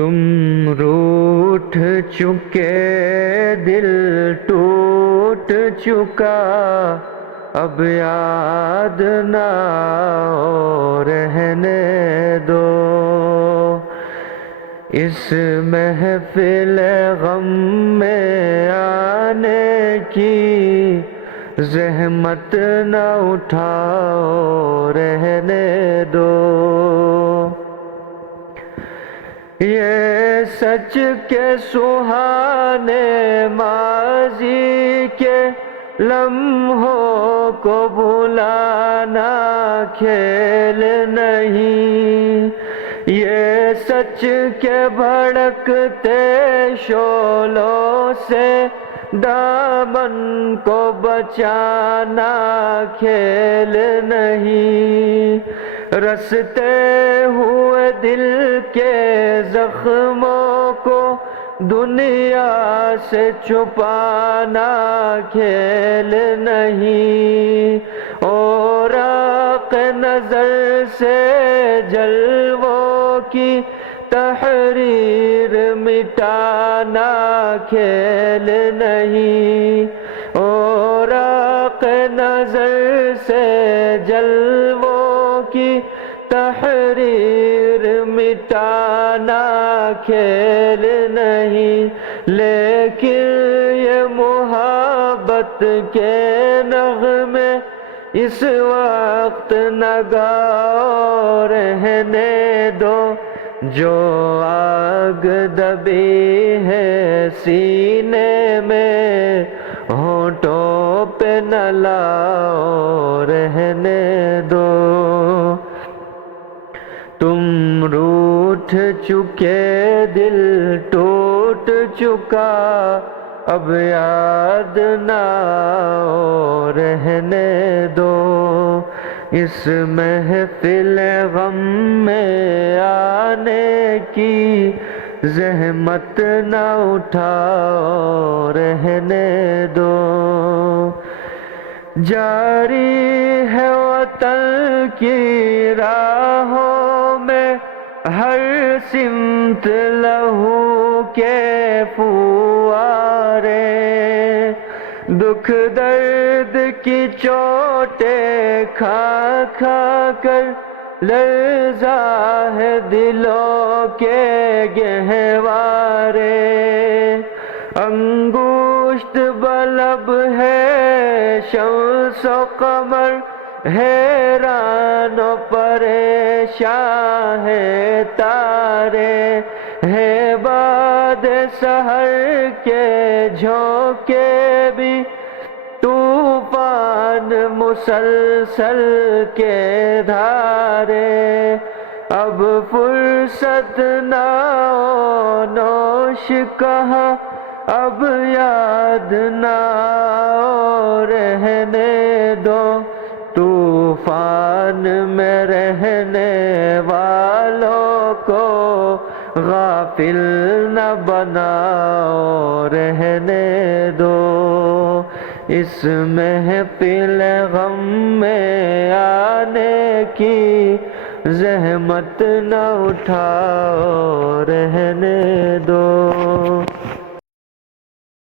تم روٹھ چکے دل ٹوٹ چکا، اب یاد نہ آؤ رہنے دو۔ اس محفل غم میں آنے کی زحمت نہ اٹھاؤ رہنے دو۔ یہ سچ کے سہانے ماضی کے لمحوں کو بھلانا کھیل نہیں، یہ سچ کے بھڑکتے شعلوں سے دامن کو بچانا کھیل نہیں، رستے ہوئے دل کے زخموں کو دنیا سے چھپانا کھیل نہیں، اوراق نظر سے جلووں کی تحریر مٹانا کھیل نہیں، اوراق نظر سے جلووں کی تحریر مٹانا کھیل نہیں، لیکن یہ محبت کے نغمے اس وقت نہ گاؤ رہنے دو، جو آگ دبی ہے سینے میں ہونٹوں پہ نہ لاؤ رہنے دو۔ تم روٹھ چکے دل ٹوٹ چکا، اب یاد نہ آؤ رہنے دو۔ اس محفل غم میں آنے کی زحمت نہ اٹھاؤ رہنے دو۔ جاری ہے وطن کی راہوں میں ہر سمت لہو کے فوارے، دکھ درد کی چوٹیں کھا کھا کر لرزا ہے دلوں کے گہوارے، انگشت بلب ہے شمس و قمر، حیران و پریشان ہے تارے، ہے باد سحر کے جھونکے بھی طوفان مسلسل کے دھارے، اب فرصت نہ ہو نوش کہاں، اب یاد نہ آؤ رہنے دو، طوفان میں رہنے والوں کو غافل نہ بناؤ رہنے دو۔ اس محفل غم میں آنے کی زحمت نہ اٹھاؤ رہنے دو۔